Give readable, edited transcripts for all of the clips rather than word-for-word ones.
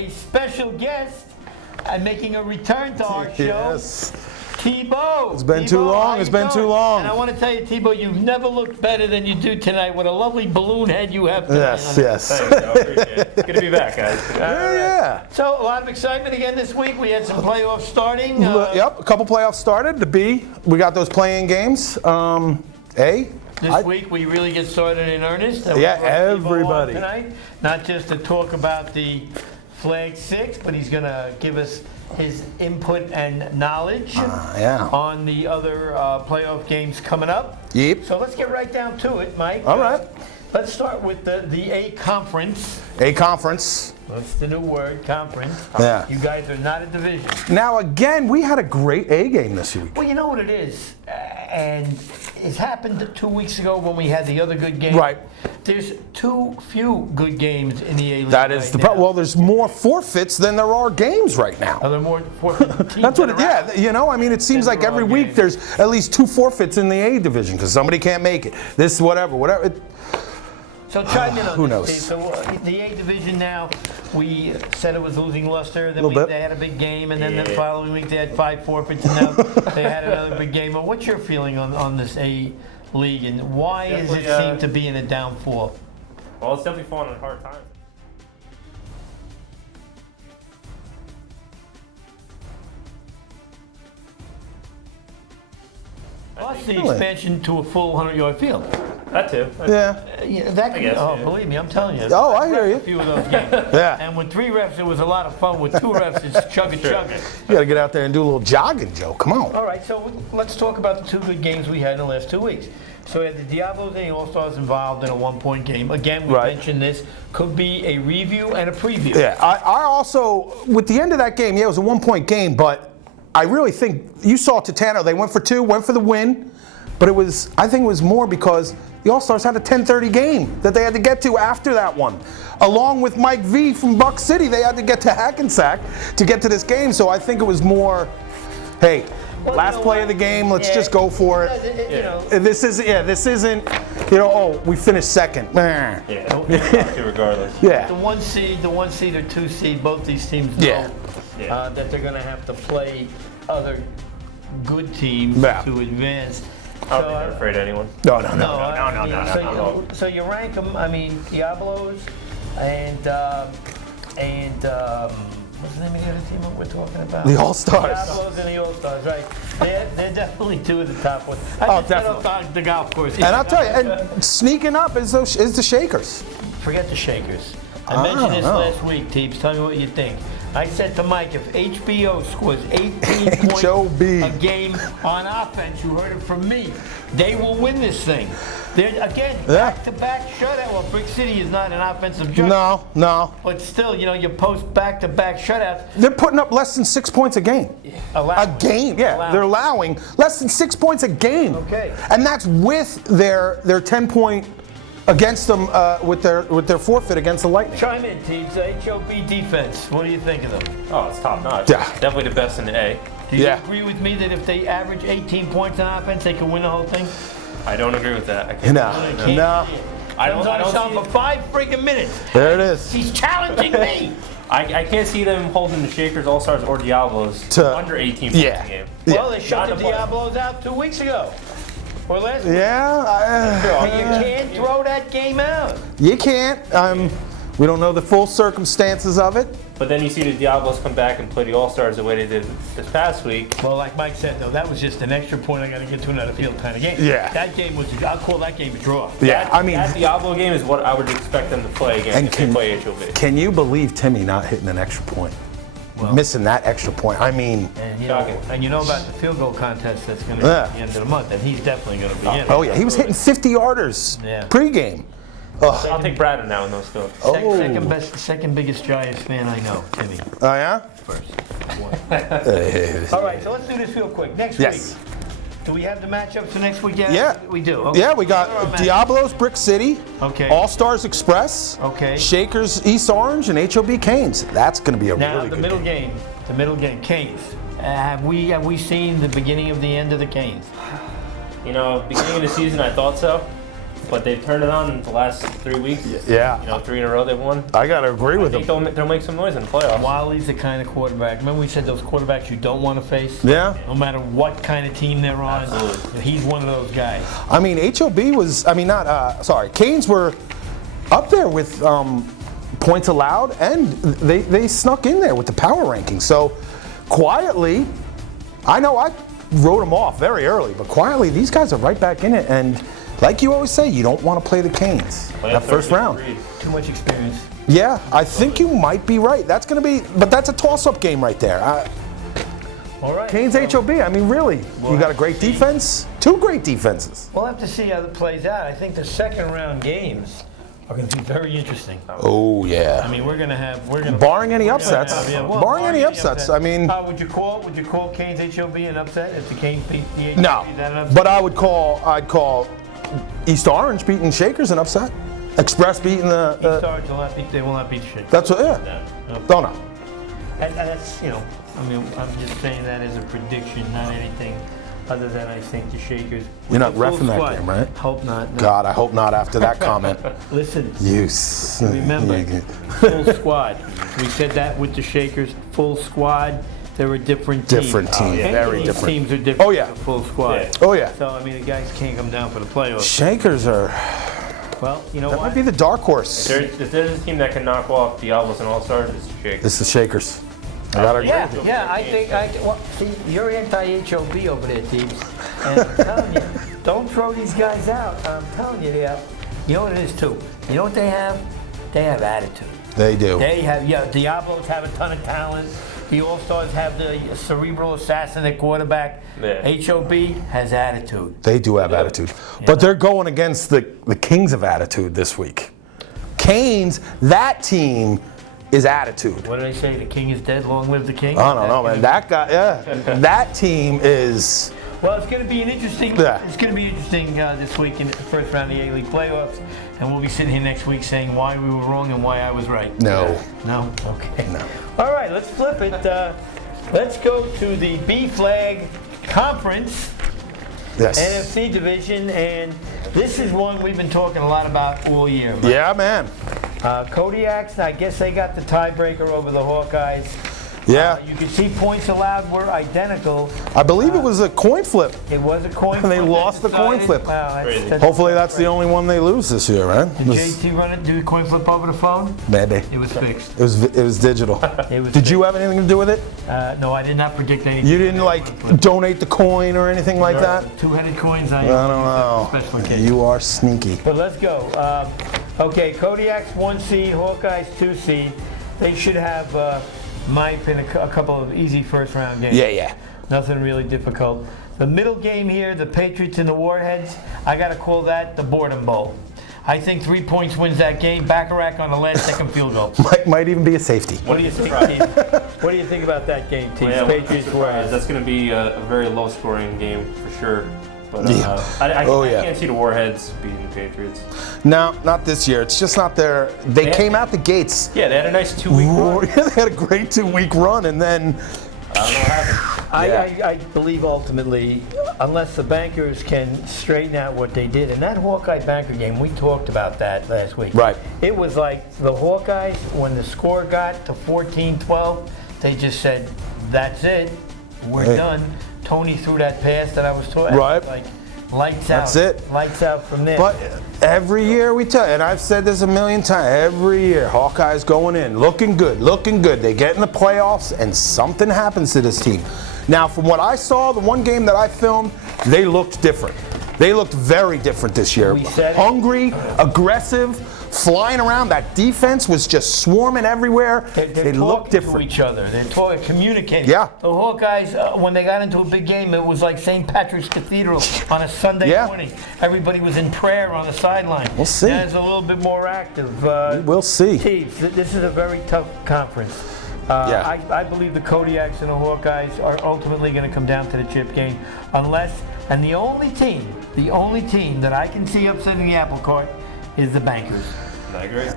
a special guest and making a return to our show. Yes. Tebow. It's been too long. It's been too long. And I want to tell you, Tebow, you've never looked better than you do tonight. What a lovely balloon head you have tonight. Yes. Thanks, I appreciate it. Good to be back, guys. Yeah. So, a lot of excitement again this week. We had some playoffs starting. Yep, a couple playoffs started. The B, we got those playing games. A. This week we really get started in earnest. And Yeah, we brought Tebow on everybody. tonight, not just to talk about the Flag 6, but he's going to give us his input and knowledge on the other playoff games coming up. Yep. So let's get right down to it, Mike. All right. Let's start with the A Conference. A conference. That's the new word, conference. Yeah. You guys are not a division. Now, again, we had a great A game this week. Well, you know what it is, and it happened 2 weeks ago when we had the other good game. Right. There's too few good games in the A League. That is the problem. Well, there's more forfeits than there are games right now. Are there more forfeit teams? That's what, I mean, it seems like every week there's at least 2 forfeits in the A division because somebody can't make it. This, whatever. So chime in on who this, knows? Steve. So the A division now, we said it was losing luster. Then they had a big game, and then the following week they had 5 forfeits, and now they had another big game. But what's your feeling on this A league, and why does it seem to be in a downfall? Well, it's definitely falling on hard times. Plus the expansion to a full 100-yard field. That too. That can, believe me, I'm telling you. Oh, I hear you. A few of those games. And with 3 refs, it was a lot of fun. With 2 refs, it's chugga. You got to get out there and do a little jogging, Joe. Come on. All right, so let's talk about the 2 good games we had in the last 2 weeks. So we had the Diablos and the All-Stars involved in a 1-point game. Again, we mentioned this. Could be a review and a preview. Yeah, I also, with the end of that game, it was a 1-point game, but I really think you saw Titano. They went for 2, went for the win, but I think it was more because the All-Stars had a 10:30 game that they had to get to after that one. Along with Mike V from Buck City, they had to get to Hackensack to get to this game, so I think it was more, hey, last play of the game, let's just go for it. This isn't, we finished second. Regardless. Yeah. The 1 seed or 2 seed, both these teams know that they're going to have to play other good teams to advance. I don't think they're afraid of anyone. No. So you rank them, Diablos and what's the name of the other team we're talking about? The All-Stars. Diablos and the All-Stars, right. They're definitely 2 of the top ones. Definitely. The golf course. And I'll tell you, and sneaking up is the Shakers. Forget the Shakers. I mentioned this last week, Teeps. Tell me what you think. I said to Mike, if HBO scores 18 points a game on offense, you heard it from me, they will win this thing. They're, back-to-back shutout. Well, Brick City is not an offensive juggernaut. No. But still, you post back-to-back shutouts. They're putting up less than 6 points a game. A game, They're allowing less than 6 points a game. Okay. And that's with their 10-point against them with their forfeit against the Lightning. Chime in, teams. HOB defense. What do you think of them? Oh, it's top notch. Yeah. Definitely the best in the A. Do you agree with me that if they average 18 points on offense, they can win the whole thing? I don't agree with that. No. I don't for 5 freaking minutes. There it is. He's challenging me. I can't see them holding the Shakers, All-Stars, or Diablos to under 18 points a game. Well, they shut the Diablos out 2 weeks ago. Or last week. You can't throw that game out. You can't. We don't know the full circumstances of it. But then you see the Diablos come back and play the All-Stars the way they did this past week. Well, like Mike said, though, that was just an extra point I got to get to another field kind of game. Yeah. That game was, I'll call that game a draw. Yeah, that Diablo game is what I would expect them to play again if they play HOB. Can you believe Timmy not hitting an extra point? Missing that extra point. And you know about the field goal contest that's going to be at the end of the month, and he's definitely going to be in. Oh, yeah. He was hitting 50-yarders pregame. I'll take Brad now in those fields. Second biggest Giants fan I know, Timmy. Oh, yeah? First. All right, so let's do this real quick. Next week. Do we have the matchups for next week yet? Yeah. We do. Okay. Yeah, we got Diablos, Brick City, All-Stars Express, Shakers, East Orange, and HOB Canes. That's going to be a really good game. The middle game, Canes. Have we seen the beginning of the end of the Canes? Beginning of the season, I thought so. but they've turned it on in the last 3 weeks. Yeah. 3 in a row they've won. I got to agree with I think them. they'll make some noise in the playoffs. Wiley's the kind of quarterback. Remember we said those quarterbacks you don't want to face? Yeah. No matter what kind of team they're on. Absolutely. He's one of those guys. I mean, Canes were up there with points allowed, and they snuck in there with the power rankings. So quietly, I know I wrote them off very early, but quietly these guys are right back in it. And like you always say, you don't want to play the Canes that first round. Too much experience. Yeah, I think you might be right. That's going to be, but that's a toss-up game right there. All right. Canes HOB. I mean, really, you got a great defense, 2 great defenses. We'll have to see how it plays out. I think the second round games are going to be very interesting. Oh yeah. I mean, we're going to barring any upsets. Barring any upsets. I mean, would you call Canes HOB an upset if the Canes beat the HOB? No, Is that an upset? but I'd call East Orange beating Shakers an upset. Express beating the. East Orange will not beat the Shakers. That's what. Yeah. No. Don't know. And that's I mean, I'm just saying that as a prediction, not anything other than I think the Shakers. You're not with the full reffing that squad. game, right? Hope not. No. God, I hope not after that comment. Listen. Remember, Full squad. We said that with the Shakers. Full squad. They're a different team. Different team, very different. Teams are different. Oh, yeah. than a full squad. Yeah. Oh yeah. So I mean, the guys can't come down for the playoffs. Shakers are. Well, you know That what? might be the dark horse. If there's a team that can knock off Diablos and All-Stars, it's the Shakers. It's the Shakers. I gotta agree. Yeah, I think. Well, see, you're anti-HOB over there, Teebs. And I'm telling you, don't throw these guys out. I'm telling you, you know what it is too. You know what they have? They have attitude. They do. They have. Yeah, Diablos have a ton of talent. The All-Stars have the cerebral assassin at quarterback. Yeah. HOB has attitude. They do have attitude, but they're going against the Kings of attitude this week. Canes, that team is attitude. What do they say? The king is dead. Long live the king. I don't know, man. That guy, that team is. Well, it's going to be an interesting. Yeah. It's going to be interesting this week in the first round of the A-League playoffs, and we'll be sitting here next week saying why we were wrong and why I was right. No. No. Okay. No. All right, let's flip it. Let's go to the B-Flag Conference, Yes. NFC division, and this is one we've been talking a lot about all year. Right? Yeah, man. Kodiaks, I guess they got the tiebreaker over the Hawkeyes. Yeah. You can see points allowed were identical. I believe it was a coin flip. It was a coin flip. They lost the coin decided- flip. Wow, that's Hopefully that's the only one they lose this year, right? Did JT run it, do a coin flip over the phone? Maybe. It was fixed. It was digital. It was Did you have anything to do with it? No, I did not predict anything. You didn't donate the coin or anything like that? Two-headed coins, I I don't know. Special occasion. You are sneaky. But let's go. Okay, Kodiak's 1 seed, Hawkeyes 2 seed. They should have, my opinion, a couple of easy first-round games. Yeah. Nothing really difficult. The middle game here, the Patriots and the Warheads, I got to call that the Boredom Bowl. I think 3 points wins that game. Bacharach on the last second field goal. Might even be a safety. What do you think, Steve? What do you think about that game, Steve? Well, yeah, Patriots, I'm Warheads. surprised. That's going to be a very low-scoring game for sure. But Yeah. I yeah. can't see the Warheads beating the Patriots. No, not this year. It's just not their. They came out the gates. Yeah, they had a nice 2-week run. They had a great 2-week run, and then I don't know what happened. I believe ultimately, unless the bankers can straighten out what they did, in that Hawkeye banker game, we talked about that last week. Right. It was like the Hawkeyes, when the score got to 14-12, they just said, that's it, we're done. Tony threw that pass that I was talking Right. like lights That's out. it. Lights out from there. But every year we tell, and I've said this a million times, every year Hawkeyes going in, looking good. They get in the playoffs and something happens to this team. Now, from what I saw, the one game that I filmed, they looked different. They looked very different this year. We said it. Hungry, aggressive, flying around. That defense was just swarming everywhere. They're They looked talking different. to each other. They're talking, communicating. Yeah. The Hawkeyes, when they got into a big game, it was like St. Patrick's Cathedral on a Sunday Yeah. morning. Everybody was in prayer on the sideline. We'll see. Now it's a little bit more active. We'll see. Teams, this is a very tough conference. Yeah. I believe the Kodiaks and the Hawkeyes are ultimately going to come down to the chip game, unless, and the only team that I can see upsetting the apple cart is the Bankers. I agree.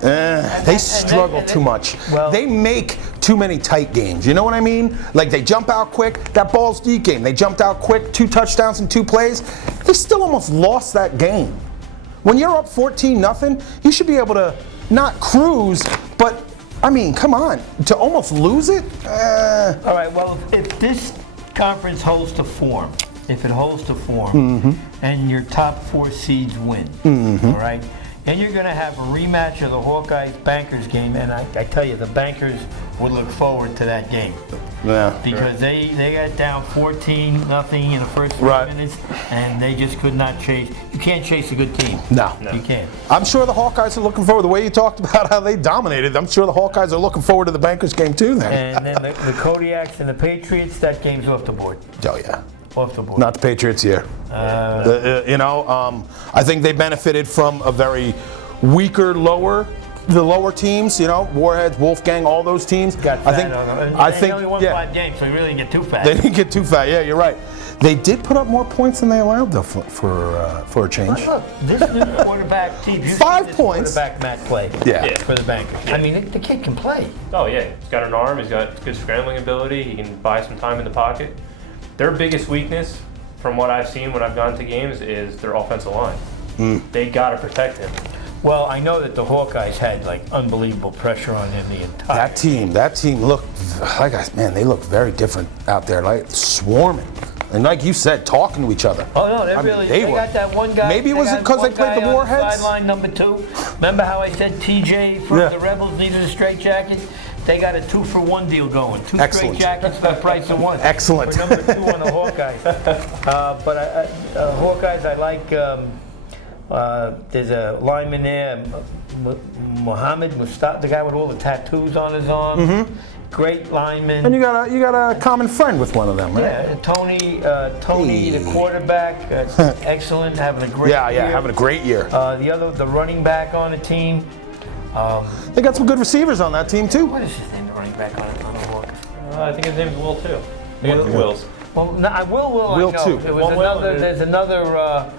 They struggle too much. Well- They make too many tight games. You know what I mean? Like they jump out quick. That Balls Deep game, they jumped out quick, 2 touchdowns in 2 plays. They still almost lost that game. when you're up 14-0, you should be able to not cruise, but I mean, come on, to almost lose it? All right, well, if this conference holds to form, and your top 4 seeds win, all right, and you're going to have a rematch of the Hawkeyes-Bankers game, and I tell you, the Bankers would look forward to that game. Yeah. Because they got down 14-0 in the first 3 minutes, and they just could not chase. You can't chase a good team. No. You can't. I'm sure the Hawkeyes are looking forward. The way you talked about how they dominated, I'm sure the Hawkeyes are looking forward to the Bankers game too. Then. And then the Kodiaks and the Patriots, that game's off the board. Oh yeah. Off the board. Not the Patriots here. I think they benefited from a very weaker the lower teams, Warheads, Wolfgang, all those teams. Got fat on them. They only won 5 games, so they really didn't get too fat. They didn't get too fat. Yeah, you're right. They did put up more points than they allowed, though, for a change. Look, this new quarterback team. 5 points. Quarterback Matt play. Yeah. For the Bankers. I mean, the kid can play. Oh yeah, he's got an arm. He's got good scrambling ability. He can buy some time in the pocket. Their biggest weakness, from what I've seen when I've gone to games, is their offensive line. They got to protect him. Well, I know that the Hawkeyes had unbelievable pressure on him the entire. That team looked they look very different out there, like swarming, and like you said, talking to each other. Oh no, they got that one guy. Maybe it was because they played the Warheads. Sideline number 2. Remember how I said TJ from the Rebels needed a straight jacket? They got a 2-for-1 deal going. 2 straight jackets for the price of 1. Excellent. For number 2 on the Hawkeyes. But Hawkeyes, I like. There's a lineman there, Muhammad Mustafa, the guy with all the tattoos on his arm. Great lineman. And you got a common friend with one of them, right? Yeah, Tony, the quarterback, excellent, having a great year. Having a great year. The running back on the team. They got some good receivers on that team too. What is his name, the running back on the Hawkeyes? I think his name is Will too. They got 2 Wills. Well, no, Will I know. Too. There's another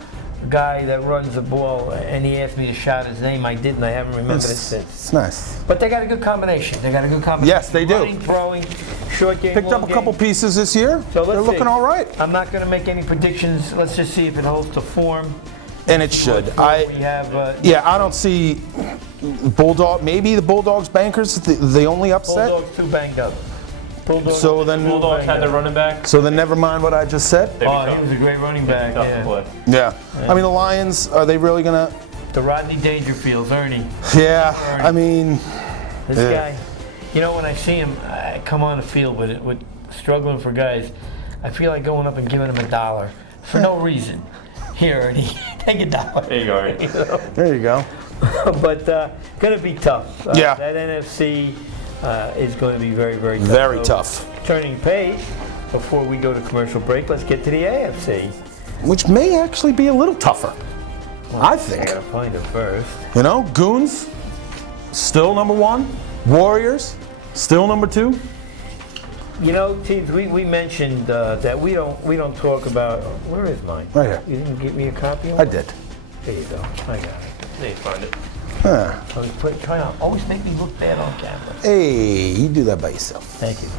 guy that runs the ball, and he asked me to shout his name. I didn't. I haven't remembered it since. It's nice. But they got a good combination. Yes, they do. Running, throwing, short game, Picked up a couple pieces this year. So they're looking all right. I'm not going to make any predictions. Let's just see if it holds to form. And it should. I don't see Bulldog. Maybe the Bulldogs Bankers the only upset. Bulldogs too banged up. Bulldogs had their running back. So then never mind what I just said. He was a great running back. Yeah. I mean, the Lions, are they really going to... The Rodney Dangerfields, Ernie. Yeah, Ernie. I mean... This guy, when I see him come on the field with struggling for guys, I feel like going up and giving him $1 for no reason. Here, Ernie, take $1. There you go, Ernie. There you go. But going to be tough. That NFC... is going to be very, very tough. Very tough. Turning page, before we go to commercial break, let's get to the AFC. Which may actually be a little tougher, I think. I gotta find it first. Goons, still number 1. Warriors, still number 2. Teams, we mentioned that we don't talk about. Where is mine? Right here. You didn't give me a copy of it? I did. There you go. I got it. There you find it. Try to always make me look bad on camera. Hey, you do that by yourself. Thank you.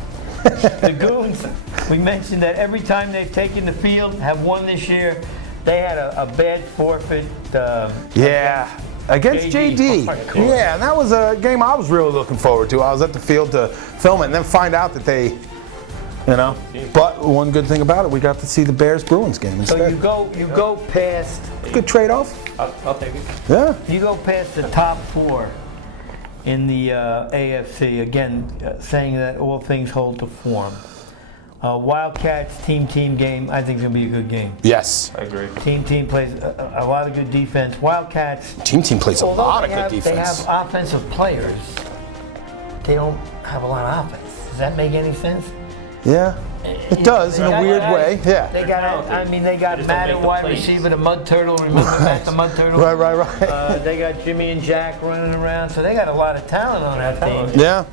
The Goons, we mentioned that every time they've taken the field, have won this year, they had a bad forfeit. Against JD. Yeah, and that was a game I was really looking forward to. I was at the field to film it and then find out that they, But one good thing about it, we got to see the Bears-Bruins game instead. So you go past. Good trade-off. I'll take it. Yeah. You go past the top 4 in the AFC, again, saying that all things hold to form. Wildcats team game, I think is going to be a good game. Yes. I agree. Team plays a lot of good defense. Wildcats. Team plays a lot of good defense. They have offensive players. They don't have a lot of offense. Does that make any sense? Yeah. It does in a weird way. Yeah. They got Matt at wide receiver, the Mud Turtle. Remember Matt the Mud Turtle? Right. They got Jimmy and Jack running around, so they got a lot of talent on that team. Yeah.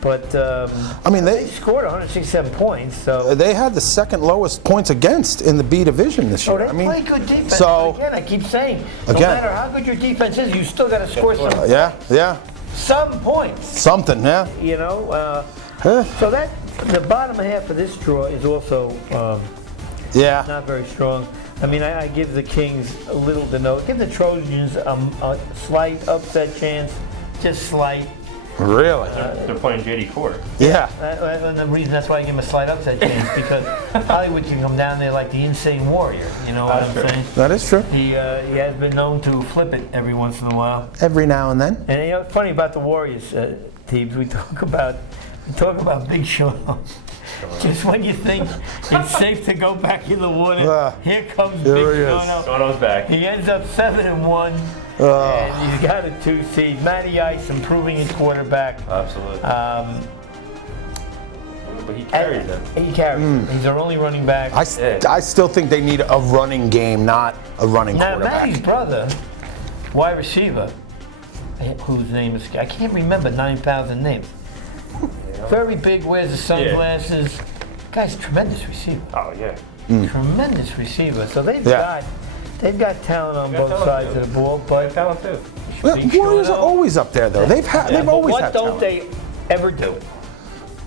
But they scored 167 points. So they had the second lowest points against in the B division this year. They play good defense. So again, I keep saying, no matter how good your defense is, you still got to score some. Some points. Something. Yeah. So that the bottom half of this draw is also not very strong. I mean, I give the Kings a little to no. Give the Trojans a slight upset chance, just slight. Really? They're playing JD Court. Yeah. And the reason that's why I give them a slight upset chance because Hollywood can come down there like the insane warrior. You know what I'm saying? That is true. He has been known to flip it every once in a while. Every now and then. And you know, funny about the Warriors teams, we talk about Big Sean. Just when you think it's safe to go back in the water, here comes Big Sean. Sean's back. He ends up 7-1, and he's got a 2 seed. Matty Ice improving his quarterback. Absolutely. But he carries them. He carries them. He's our only running back. I still think they need a running game, not a running quarterback. Matty's brother, wide receiver, whose name is, I can't remember 9,000 names. Very big, wears the sunglasses. Yeah. Guy's a tremendous receiver. Oh yeah. Tremendous receiver. So they've got talent on both sides of the ball, but talent too. Warriors are always up there though. They've always had talent. What don't they ever do?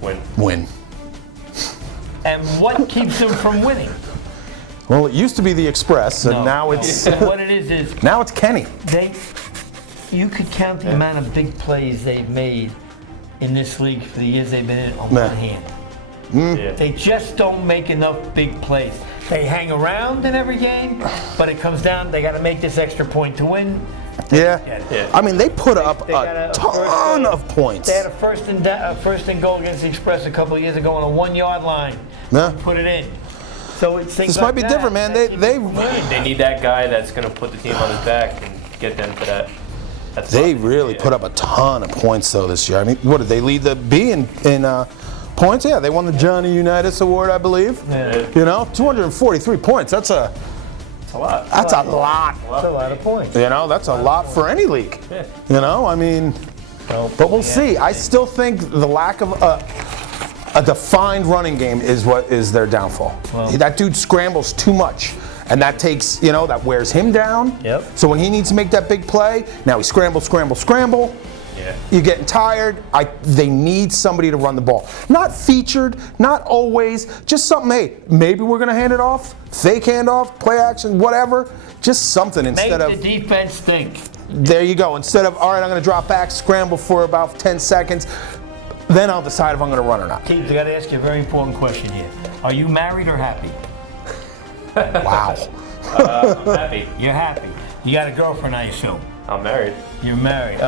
Win. And what keeps them from winning? Well, it used to be the Express, and now it's what it is now it's Kenny. You could count the amount of big plays they've made in this league for the years they've been in it on one hand. Yeah. They just don't make enough big plays. They hang around in every game, but it comes down, they got to make this extra point to win. Yeah. I mean, they put up a ton of points. They had a first and goal against the Express a couple of years ago on a 1-yard line. Yeah. Put it in. So it's things this like might be different, man. They need that guy that's going to put the team on his back and get them to that. They really put up a ton of points though this year. I mean, what did they lead the B in points? Yeah, they won the Johnny Unitas Award, I believe. Yeah. You know, 243 points. That's a lot. That's a lot. That's a lot of points. You know, that's a lot for any league. Yeah. You know, I mean, but we'll see. I still think the lack of a defined running game is what is their downfall. Well, that dude scrambles too much. And that takes, that wears him down. Yep. So when he needs to make that big play, now he scramble. Yeah. You're getting tired. They need somebody to run the ball. Not featured, not always, just something, hey, maybe we're going to hand it off, fake handoff, play action, whatever. Just something instead of... Make the defense think. There you go. Instead of, all right, I'm going to drop back, scramble for about 10 seconds, then I'll decide if I'm going to run or not. Teams, I got to ask you a very important question here. Are you married or happy? Wow. I'm happy. You're happy. You got a girlfriend, I assume. I'm married. You're married.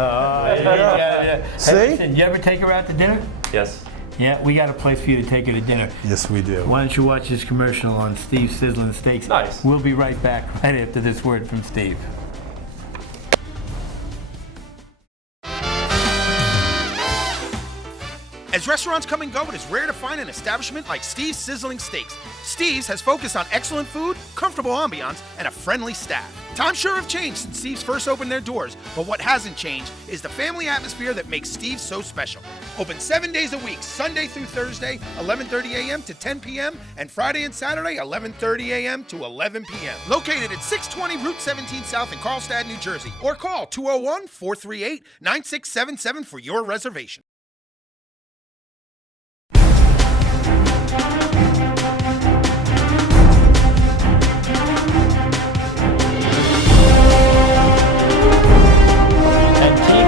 See? Hey, listen, you ever take her out to dinner? Yes. Yeah, we got a place for you to take her to dinner. Yes, we do. Why don't you watch this commercial on Steve's Sizzling Steaks? Nice. We'll be right back right after this word from Steve. As restaurants come and go, it is rare to find an establishment like Steve's Sizzling Steaks. Steve's has focused on excellent food, comfortable ambiance, and a friendly staff. Times sure have changed since Steve's first opened their doors, but what hasn't changed is the family atmosphere that makes Steve's so special. Open 7 days a week, Sunday through Thursday, 11:30 a.m. to 10 p.m., and Friday and Saturday, 11:30 a.m. to 11 p.m. Located at 620 Route 17 South in Carlstadt, New Jersey, or call 201-438-9677 for your reservation.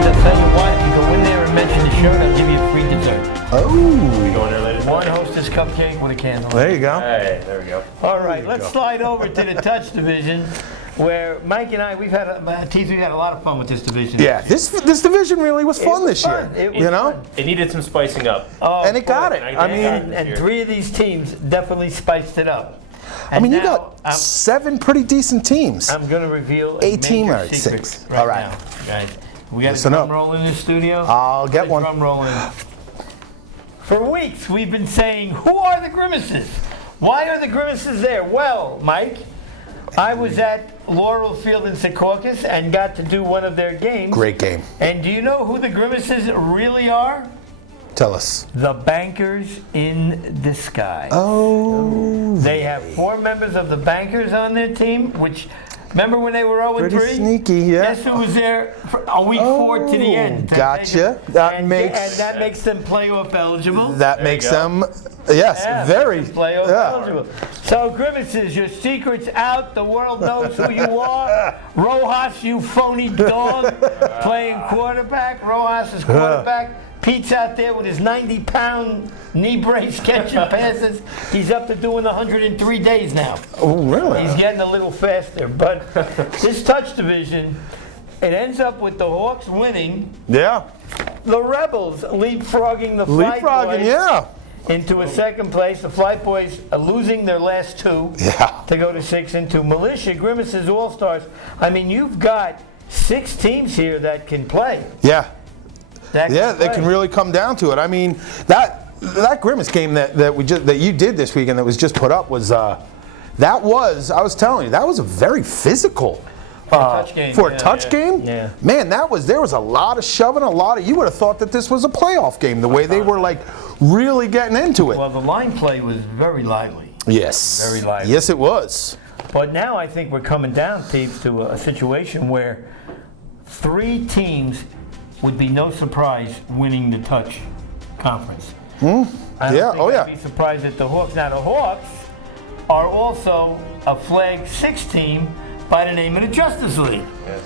Tell you what, if you go in there and mention the show, I'll give you a free dessert. Oh. We going there later? One Hostess cupcake with a candle. There you go. Hey, there we go. All right, let's slide over to the touch division, where Mike and I, we've had a lot of fun with this division. Yeah, this division really was fun this year. It needed some spicing up. Oh, and it got it. And three of these teams definitely spiced it up. And you got 7 pretty decent teams. I'm going to reveal a team or secret 6. right All right. now, guys. We got a drum roll in the studio. I'll get one. Drum roll in. For weeks, we've been saying, who are the Grimaces? Why are the Grimaces there? Well, Mike, I was at Laurel Field in Secaucus and got to do one of their games. Great game. And do you know who the Grimaces really are? Tell us. The Bankers in Disguise. Oh. They have 4 members of the Bankers on their team, which Remember when they were 0-3? Pretty sneaky, yeah. Guess who was there for a week 4 to the end? Gotcha. And that makes them playoff eligible. That makes them, very playoff eligible. So, Grimaces, your secret's out. The world knows who you are. Rojas, you phony dog, playing quarterback. Rojas is quarterback. Pete's out there with his 90-pound knee brace catching passes. He's up to doing 103 days now. Oh, really? He's getting a little faster. But this touch division, it ends up with the Hawks winning. Yeah. The Rebels leapfrogging the Flight Boys into a second place. The Flight Boys are losing their last 2 to go to 6-2. Militia, Grimaces, All-Stars. I mean, you've got 6 teams here that can play. Yeah. They can really come down to it. I mean, that Grimace game that you did this weekend that was just put up was I was telling you, that was a very physical for a touch game. Yeah. Man, there was a lot of shoving, you would have thought that this was a playoff game the way they were like really getting into it. Well, the line play was very lively. Yes. Very lively. Yes, it was. But now I think we're coming down, Steve, to a situation where 3 teams would be no surprise winning the touch conference. I don't think I'd be surprised at the Hawks. Now the Hawks are also a Flag 6 team by the name of the Justice League. Yes.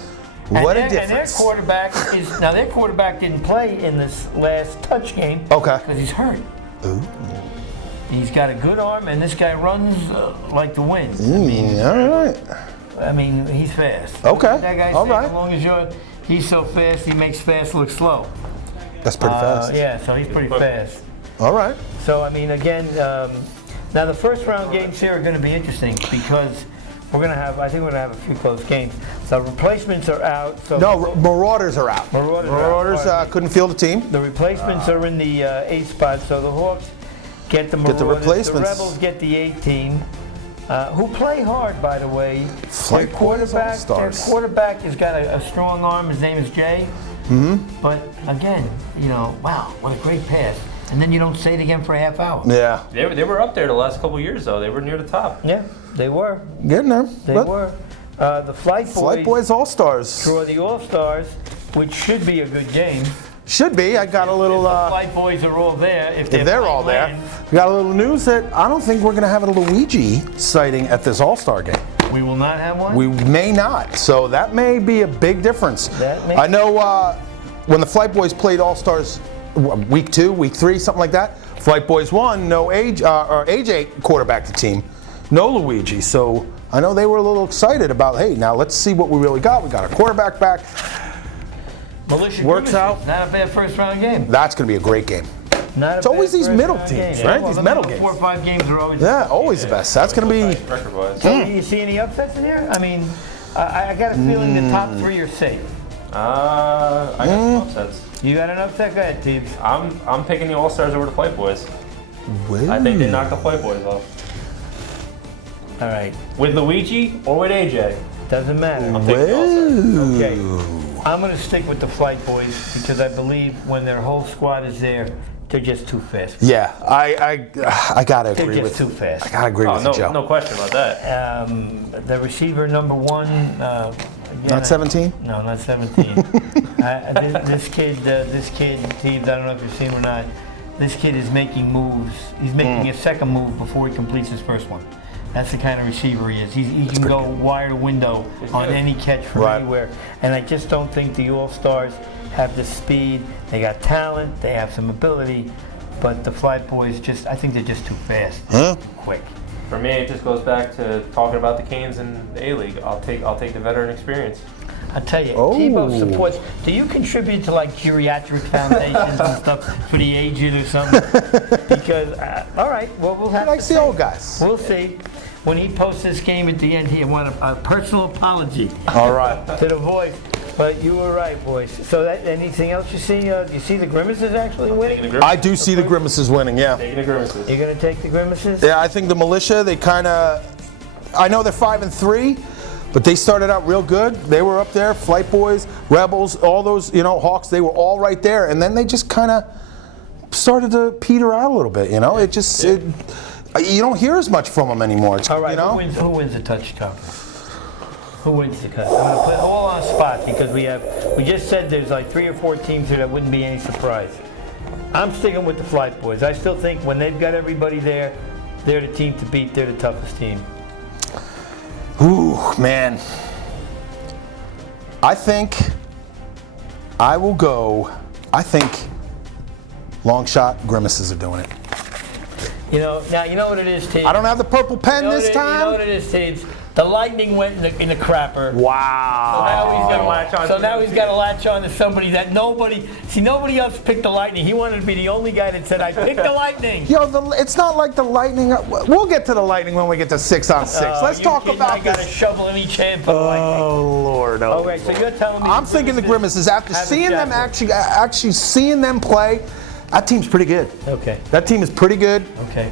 What a difference. And their quarterback didn't play in this last touch game because he's hurt. Ooh. He's got a good arm, and this guy runs like the wind. All right. He's fast. Okay. That guy's as long as he's so fast, he makes fast look slow. That's pretty fast. Yeah, so he's pretty fast. All right. So, again, now the first round games here are going to be interesting because I think we're going to have a few close games. The replacements are out. So Marauders are out. Marauders couldn't field a team. The replacements are in the 8th spot, so the Hawks get the Marauders. Get the replacements. The Rebels get the 8 team. Who play hard, by the way. Their quarterback has got a strong arm. His name is Jay. Mm-hmm. But again, wow, what a great pass. And then you don't say it again for a half hour. Yeah. They were up there the last couple of years, though. They were near the top. Yeah, they were. Getting there. They were. The Flight Boys All-Stars. Draw the All-Stars, which should be a good game. Should be. I got a little. If the Flight Boys are all there. If they're all there. We got a little news that I don't think we're going to have a Luigi sighting at this All-Star game. We will not have one? We may not. So that may be a big difference. I know when the Flight Boys played All-Stars week 2, week 3, something like that, Flight Boys won. No AJ quarterbacked the team. No Luigi. So I know they were a little excited about, hey, now let's see what we really got. We got a quarterback back. Militia works out. Not a bad first round game. That's going to be a great game. It's always these middle teams, right? Well, these middle games. 4 or 5 games are always always the best. That's going to be. So do you see any upsets in here? I got a feeling the top 3 are safe. I got some upsets. You got an upset? Go ahead, Teebs. I'm picking the All-Stars over the Flight Boys. Whoa. I think they knocked the Flight Boys off. All right. With Luigi or with AJ? Doesn't matter. I'm taking the All-Stars. Okay. I'm going to stick with the Flight Boys because I believe when their whole squad is there, they're just too fast. Yeah, I gotta agree with. They're just too fast. I gotta agree with you, Joe. No question about that. The receiver number 1. Not 17? No, not 17. This kid, Teebs, I don't know if you've seen him or not. This kid is making moves. He's making a second move before he completes his first one. That's the kind of receiver he is. He can go wire to window on any catch from anywhere. And I just don't think the All-Stars have the speed. They got talent. They have some ability. But the Flight Boys I think they're just too fast. Quick. For me, it just goes back to talking about the Canes and the A-League. I'll take the veteran experience. I tell you, Tebow supports. Do you contribute to like geriatric foundations and stuff for the aged or something? Because all right, well we'll have. He likes the old guys. We'll see. When he posts this game at the end, he want a personal apology. All right. To the voice. But you were right, boys. So anything else you see? You see the Grimaces actually winning? I do see the Grimaces winning. Yeah. Taking the Grimaces. You're gonna take the Grimaces? Yeah, I think the Militia. They kind of. I know they're 5-3. But they started out real good. They were up there, Flight Boys, Rebels, all those, Hawks, they were all right there. And then they just kind of started to peter out a little bit, It just, you don't hear as much from them anymore. All right, who wins the touch conference? Who wins the Cup? I'm going to put it all on spot because we just said there's like 3 or 4 teams here that wouldn't be any surprise. I'm sticking with the Flight Boys. I still think when they've got everybody there, they're the team to beat. They're the toughest team. Ooh, man. I think I will go. I think long shot Grimaces are doing it. You know, now you know what it is, Teams. I don't have the purple pen this time. You know what it is, Teams. The Lightning went in the crapper. Wow. So now he's got to latch on to somebody that nobody else picked the Lightning. He wanted to be the only guy that said, I picked the Lightning. Yo, it's not like the Lightning. We'll get to the Lightning when we get to 6-on-6. Let's talk about I got a shovel in each hand for the Lightning. Oh, Lord. All right, so you're telling me. I'm thinking the Grimaces, after seeing them actually seeing them play, that team's pretty good. Okay. That team is pretty good. Okay.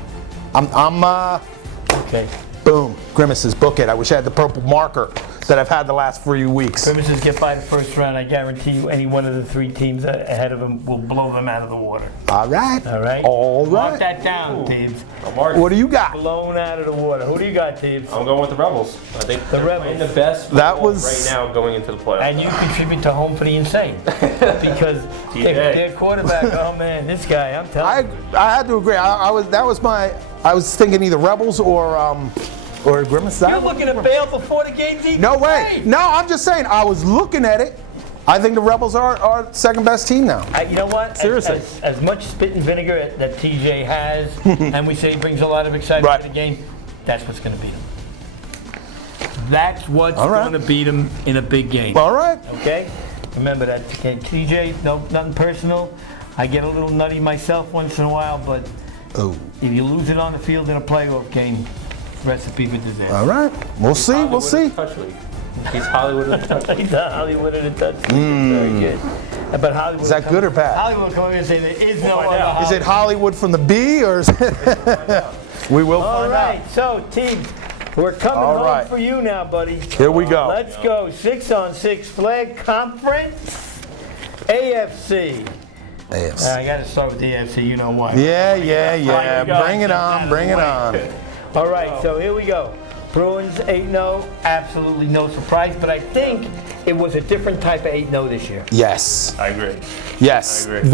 Okay. Boom. Grimaces, book it. I wish I had the purple marker that I've had the last 3 weeks. Grimaces get by the first round. I guarantee you any one of the 3 teams ahead of them will blow them out of the water. All right. All right. Mark that down, Teebs. What do you got? Blown out of the water. Who do you got, Teebs? I'm going with the Rebels. I think the Rebels playing the best right now going into the playoffs. And you contribute to Home for the Insane because their quarterback. Oh man, this guy. I'm telling you. I had to agree. I was thinking either Rebels or Grimaces. You're looking at Bale before the game's even No way. played. No, I'm just saying. I was looking at it. I think the Rebels are second best team now. You know what? Seriously. As much spit and vinegar that TJ has, and we say he brings a lot of excitement to the game, that's what's going to beat him. That's what's going to beat him in a big game. All right. Okay? Remember that. Okay, TJ, nothing personal. I get a little nutty myself once in a while, but if you lose it on the field in a playoff game, recipe for disaster. All right. We'll see. We'll see. He's Hollywood of the touch. He's the Hollywood of the touch. Very good. But Hollywood. Is that good or bad? Hollywood come over and say there is no other Hollywood. Is it Hollywood from the B or is it? We will find out. All right. So, teams, we're coming home for you now, buddy. Here we go. Let's go. 6-on-6 flag conference. AFC. I got to start with the AFC. You know why. Yeah. Bring it on. Bring it on. All right, so here we go. Bruins 8-0, absolutely no surprise, but I think it was a different type of 8-0 this year. Yes. I agree. Yes. I agree.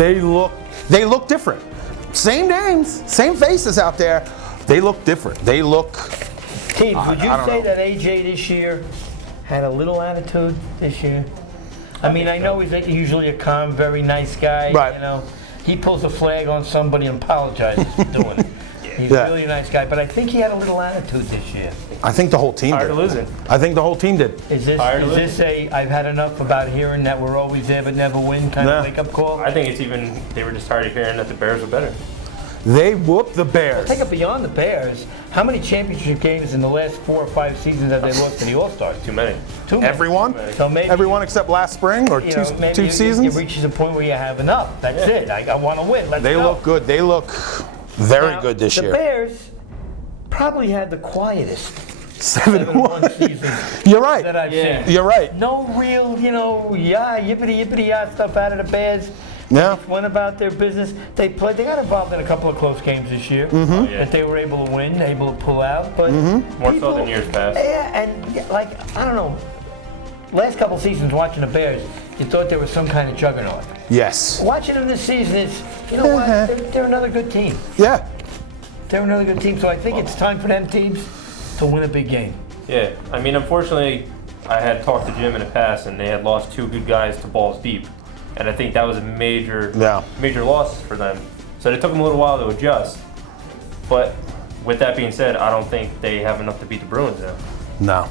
They look different. Same names, same faces out there. They look different. They look. Teams, would you say that AJ this year had a little attitude this year? I mean, I know he's usually a calm, very nice guy. Right. You know, he pulls a flag on somebody and apologizes for doing it. He's a really nice guy, but I think he had a little attitude this year. I think the whole team did. Tired of losing. I think the whole team did. Is this a I've had enough about hearing that we're always there but never win kind of wake-up call? I think it's even, they were just tired of hearing that the Bears were better. They whooped the Bears. Take it beyond the Bears. How many championship games in the last 4 or 5 seasons have they lost to the All-Stars? Too many. Everyone? So maybe, everyone except last spring or two seasons? It reaches a point where you have enough. That's it. I want to win. Let's They go. look good. They look very good this year. The Bears probably had the quietest 7-1 season. You're right. That I've seen. You're right. No real, yippity-yippity-yah stuff out of the Bears. Yeah. Just went about their business. They got involved in a couple of close games this year that they were able to win, able to pull out. But more so than years past. Yeah, and I don't know. Last couple seasons watching the Bears, you thought there was some kind of juggernaut. Yes. Watching them this season, it's what? They're another good team. Yeah. They're another good team. So I think it's time for them teams to win a big game. Yeah, I mean, unfortunately, I had talked to Jim in the past, and they had lost 2 good guys to balls deep. And I think that was a major loss for them. So it took them a little while to adjust. But with that being said, I don't think they have enough to beat the Bruins now.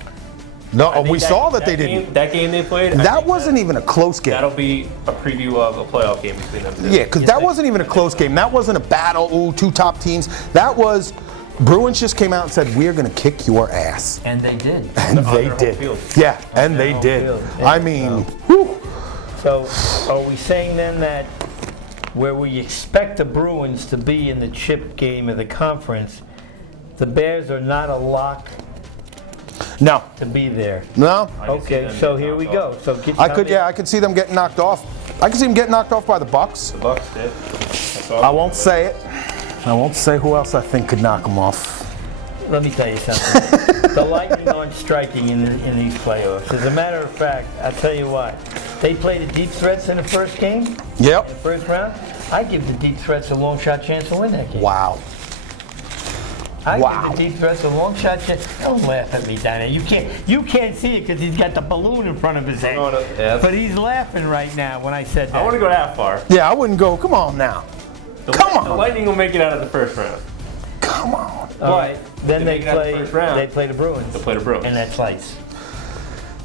No, we saw that they didn't. That game they played. That wasn't even a close game. That'll be a preview of a playoff game between them two. Yeah, because that wasn't even a close game. That wasn't a battle, 2 top teams. That was, Bruins just came out and said, we're going to kick your ass. And they did. And they did. Yeah, and they did. I mean, whew. So, are we saying then that where we expect the Bruins to be in the chip game of the conference, the Bears are not a lock to be there? No. Okay, so here we go. So I could see them getting knocked off. I could see them getting knocked off by the Bucks. The Bucks did. I won't say it. I won't say who else I think could knock them off. let me tell you something. The Lightning aren't striking in these playoffs. As a matter of fact, I'll tell you what. They played the deep threats in the first game. Yep. In the first round. I give the deep threats a long shot chance to win that game. Wow. I give the deep threats a long shot chance. Don't laugh at me down there. You can't see it because he's got the balloon in front of his head. But he's laughing right now when I said that. I want to go that far. Yeah, I wouldn't go. Come on now. Come on. The Lightning will make it out of the first round. Come on. But then they play the Bruins. They play the Bruins. And that's ice.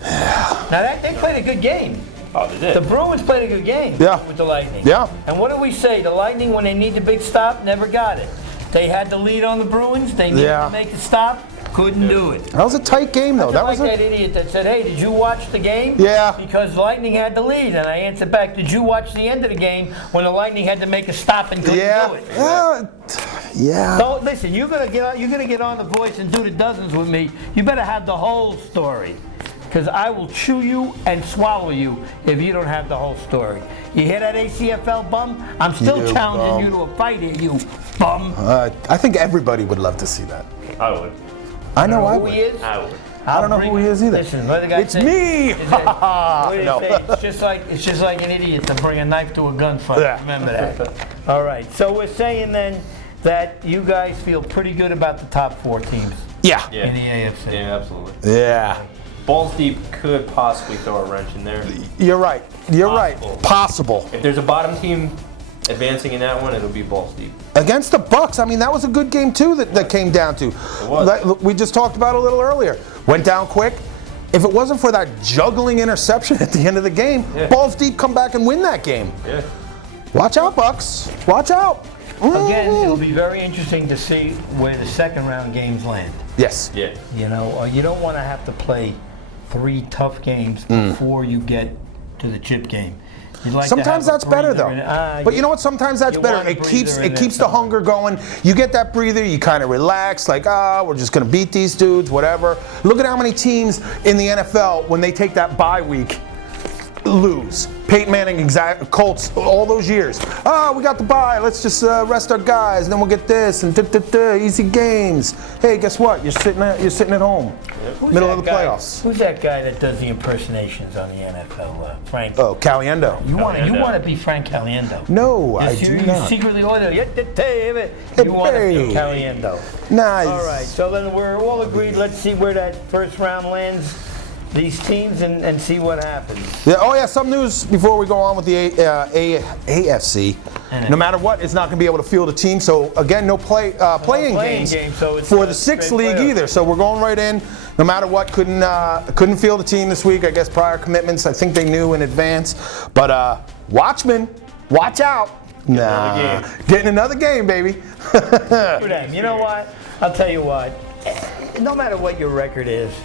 Now they played a good game. Oh, they did. The Bruins played a good game with the Lightning. Yeah. And what do we say? The Lightning, when they need the big stop, never got it. They had the lead on the Bruins. They needed to make the stop. Couldn't do it. That was a tight game, though. That was that idiot that said, "Hey, did you watch the game?" Yeah. Because Lightning had the lead, and I answered back, "Did you watch the end of the game when the Lightning had to make a stop and couldn't do it?" Yeah. So listen, you're gonna get on the Voice and do the dozens with me. You better have the whole story, because I will chew you and swallow you if you don't have the whole story. You hear that, ACFL bum? I'm still challenging you to a fight here, you bum. I think everybody would love to see that. I would. I know I who would. he is? I would. I don't know who he is either. Listen, what the guy It's said, me! No. It's just like an idiot to bring a knife to a gunfight. Yeah. Remember that. All right. So we're saying then that you guys feel pretty good about the top 4 teams Yeah. in the AFC. Yeah, absolutely. Yeah. Balls deep could possibly throw a wrench in there. You're right. You're right. Possible. If there's a bottom team advancing in that one, it'll be balls deep. Against the Bucks, I mean, that was a good game, too, that came down to. It was. We just talked about it a little earlier. Went down quick. If it wasn't for that juggling interception at the end of the game, balls deep come back and win that game. Yeah. Watch out, Bucks. Watch out. Again, it'll be very interesting to see where the second round games land. Yes. Yeah. You know, you don't want to have to play 3 tough games before you get to the chip game. Sometimes that's better, though. But you know what? Sometimes that's better. It keeps the hunger going. You get that breather. You kind of relax, like, we're just going to beat these dudes, whatever. Look at how many teams in the NFL, when they take that bye week, lose. Peyton Manning, Colts, all those years. We got the bye. Let's just rest our guys, and then we'll get this and easy games. Hey, guess what? You're sitting at home, middle of the playoffs. Who's that guy that does the impersonations on the NFL? Frank. Oh, Caliendo. You want to be Frank Caliendo? No, I do not. You secretly order. You want to be Caliendo. Nice. All right. So then we're all agreed. Let's see where that first round lands. These teams and see what happens. Yeah. Some news before we go on with the AFC. No matter what, it's not going to be able to field a team. So again, no playing games so it's for the 6th league either. So we're going right in. No matter what, couldn't field a team this week. I guess prior commitments. I think they knew in advance. But Watchmen, watch out. Getting another game, baby. You know what? I'll tell you what. No matter what your record is,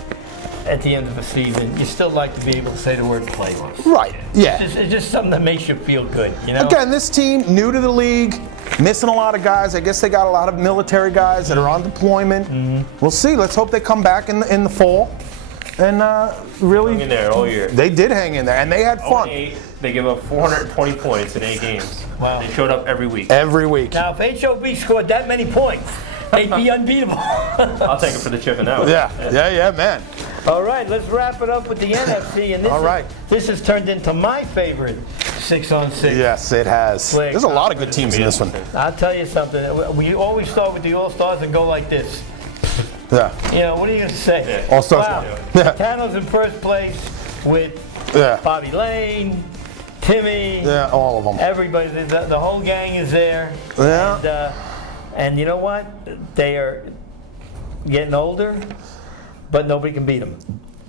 at the end of the season, you still like to be able to say the word playoffs. Right, yeah. It's just something that makes you feel good, you know? Again, this team, new to the league, missing a lot of guys. I guess they got a lot of military guys that are on deployment. We'll see. Let's hope they come back in the fall and really... Hang in there all year. They did hang in there, and they had fun. They give up 420 points in 8 games. Wow. They showed up every week. Every week. Now, if HOB scored that many points, they'd be unbeatable. I'll take it for the chip and out. Yeah, man. All right, let's wrap it up with the NFC. And this has turned into my favorite 6-on-6. Yes, it has. There's a lot of good teams in this one. I'll tell you something. We always start with the All-Stars and go like this. Yeah. You know, what are you going to say? All-Stars. Wow. Tano's in first place with Bobby Lane, Timmy. Yeah, all of them. Everybody. The whole gang is there. Yeah. And you know what? They are getting older, but nobody can beat them.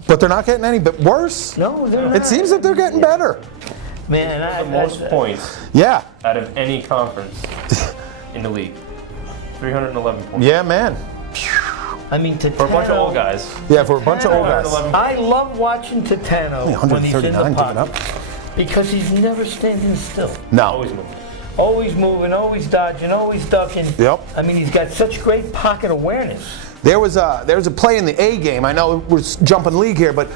But they're not getting any worse. No, they're not. It seems that they're getting better. Man, the most points out of any conference in the league. 311 points. Yeah, man. I mean, Titano, for a bunch of old guys. Yeah, for a bunch of old guys. I love watching Titano when he's in the pocket because he's never standing still. No. Always moving. Always moving, always dodging, always ducking. Yep. I mean, he's got such great pocket awareness. There was a play in the A game. I know we're jumping league here, but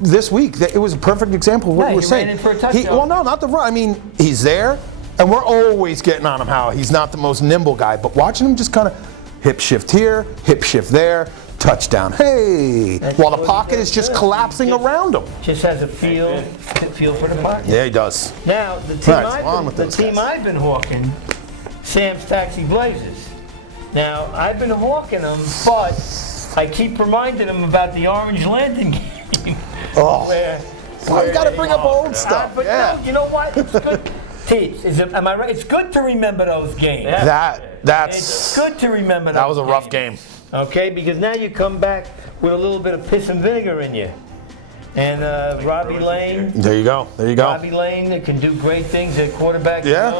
this week it was a perfect example of what you were saying. Ran in for a touchdown. Not the run. I mean, he's there, and we're always getting on him how he's not the most nimble guy. But watching him just kind of hip shift here, hip shift there, touchdown. Hey! While the pocket is just collapsing around him. Just has a feel for the pocket. Yeah, he does. Now, the team I've been hawking, Sam's Taxi Blazers. Now, I've been hawking them, but I keep reminding them about the Orange Landing game. Oh. You got to bring up old stuff. But no, you know what? It's good. Teach, am I right? It's good to remember those games. It's good to remember those That was a rough games. game. Okay, because now you come back with a little bit of piss and vinegar in you. And Robbie Lane. There you go. Robbie Lane can do great things at quarterback. Yeah.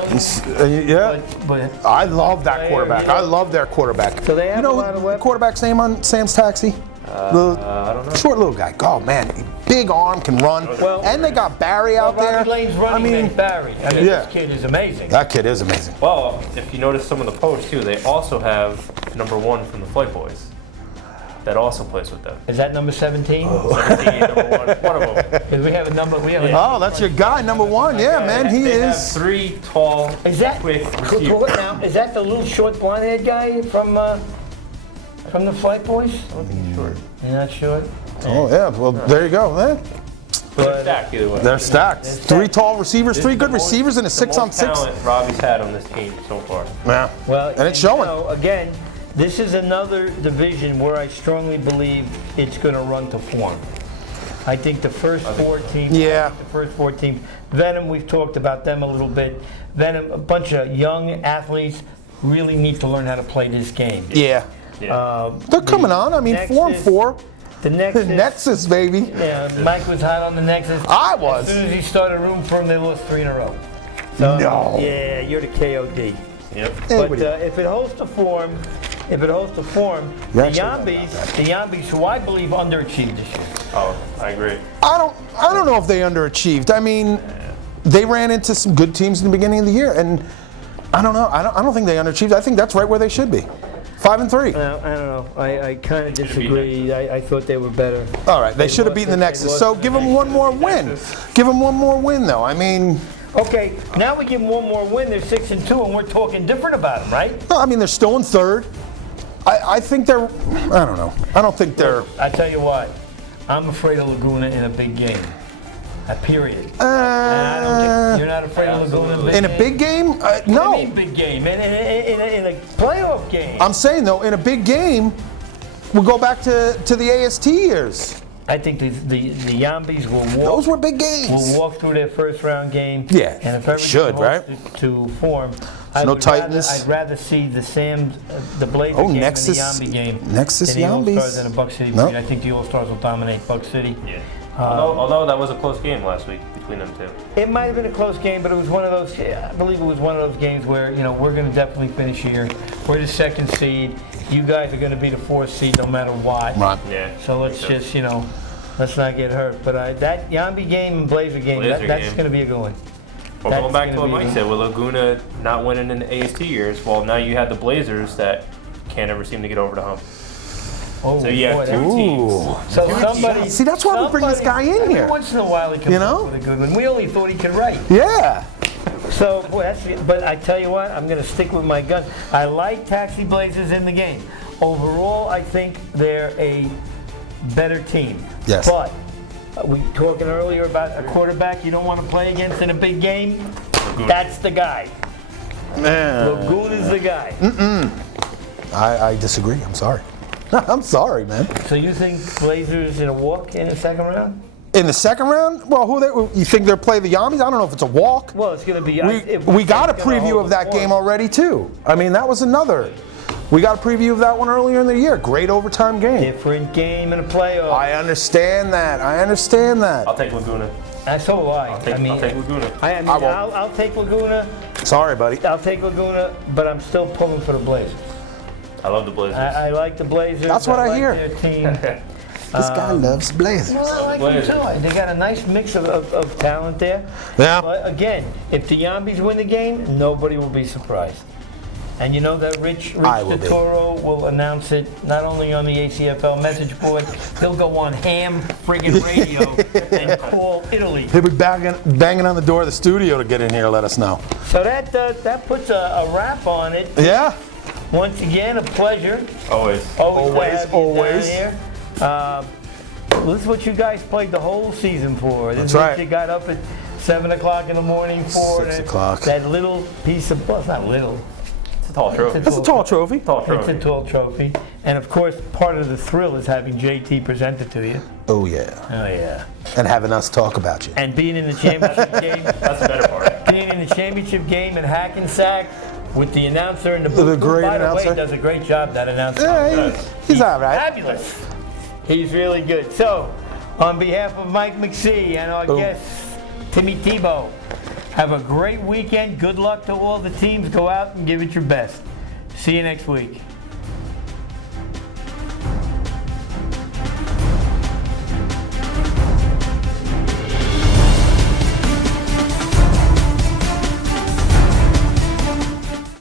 But I love that quarterback. You know, I love their quarterback. So they have a lot of the quarterback's name on Sam's Taxi? I don't know. Short little guy. Oh, man. Big arm, can run. And they got Barry out there. Robbie Lane's running back Barry. This kid is amazing. That kid is amazing. Well, if you notice some of the posts, too, they also have number 1 from the Flight Boys that also plays with them. Is that number 17? 17, number 1. One of them. Because we have a number. Oh, that's your guy, number 1. Yeah, man, he They is. have 3 tall, quick receivers. Now, is that the little short blonde-haired guy from the Flight Boys? I don't think he's short. You're not sure? Oh, yeah. Well, there you go, man. But they're stacked either way. They're stacked. 3 tall receivers, 3 good receivers, and a 6-on-6. Talent Robbie's had on this team so far. Yeah. Well, and it's showing. Again, this is another division where I strongly believe it's going to run to form. I think the first 4 teams. Yeah. The first 4 teams. Venom, we've talked about them a little bit. Venom, a bunch of young athletes really need to learn how to play this game. Yeah. They're coming on. I mean, 4-4. The Nexus. Nexus, baby. Yeah, Mike was hot on the Nexus. I was. As soon as he started room for him, they lost 3 in a row. So, no. Yeah, you're the KOD. Yep. But if it holds to form, the Yambies, who I believe underachieved this year. Oh, I agree. I don't know if they underachieved. I mean, they ran into some good teams in the beginning of the year, and I don't know. I don't think they underachieved. I think that's right where they should be. 5-3. I don't know. I kind of disagree. I thought they were better. All right, they should have beaten the Nexus. So give them one more win. Give them one more win, though. I mean. Okay, now we give them one more win. They're 6-2, and we're talking different about them, right? No, I mean they're still in 3rd. I think they're. I don't know. I don't think they're. I tell you what, I'm afraid of Laguna in a big game. Period. I don't think you're not afraid of Laguna in a big game? No. What do you mean big game? In a playoff game. I'm saying though, in a big game, we'll go back to the AST years. I think the Yambies will walk. Those were big games. Will walk through their first round game. Yeah. And if everything holds to form, Titans. I'd rather see the Blazer game Nexus, and the Yambi game. Nexus than the Yambies. All-Stars and the Buck City. I think the All-Stars will dominate Buck City. Yeah. Although that was a close game last week between them two. It might have been a close game, but it was one of those. I believe it was one of those games where we're going to definitely finish here. We're the 2nd seed. You guys are going to be the 4th seed no matter what. Right. Yeah. So let's just let's not get hurt. But that Yambi game and Blazer game, that's going to be a good one. Well, going back to what Mike said, with Laguna not winning in the AST years, well, now you had the Blazers that can't ever seem to get over the hump. Oh, so you have 2 teams. So somebody. See, that's why we bring this guy in here. Every once in a while he comes up with a good one. We only thought he could write. Yeah. So, but I tell you what, I'm going to stick with my gun. I like Taxi Blazers in the game. Overall, I think they're a better team. Yes. But we talking earlier about a quarterback you don't want to play against in a big game. That's the guy. Man. Laguna's the guy. I disagree. I'm sorry. I'm sorry, man. So you think Blazers in a walk in the 2nd round? In the 2nd round? Well, you think they'll play the Yambies? I don't know if it's a walk. Well, it's going to be. We got a preview of that game already, too. I mean, that was another. We got a preview of that one earlier in the year. Great overtime game. Different game in a playoff. I understand that. I'll take Laguna. So will I. I'll take Laguna. I'll take Laguna. Sorry, buddy. I'll take Laguna, but I'm still pulling for the Blazers. I love the Blazers. I like the Blazers. That's what I hear. Their team. This guy loves Blazers. Well, I like them too. They got a nice mix of talent there. Yeah. But again, if the Yambies win the game, nobody will be surprised. And you know that Rich DeToro will announce it not only on the ACFL message board, he'll go on ham friggin' radio and call Italy. He'll be banging on the door of the studio to get in here and let us know. So that puts a wrap on it. Yeah. once again, a pleasure. Always. Always. Down here. This is what you guys played the whole season for. This That's is what right. you got up at 7 o'clock in the morning for. 6 o'clock. That little piece of, well, it's not little. It's a tall trophy. That's a tall trophy. Tall It's trophy. a tall trophy. And of course, part of the thrill is having JT present it to you. Oh, yeah. Oh, yeah. And having us talk about you. And being in the championship game. That's the better part. Being in the championship game at Hackensack with the announcer in the booth. The great By the announcer. way, does a great job, that announcer. Yeah, he's all right. Fabulous. He's really good. So, on behalf of Mike McSee and our guest, Timmy Tebow, have a great weekend. Good luck to all the teams. Go out and give it your best. See you next week.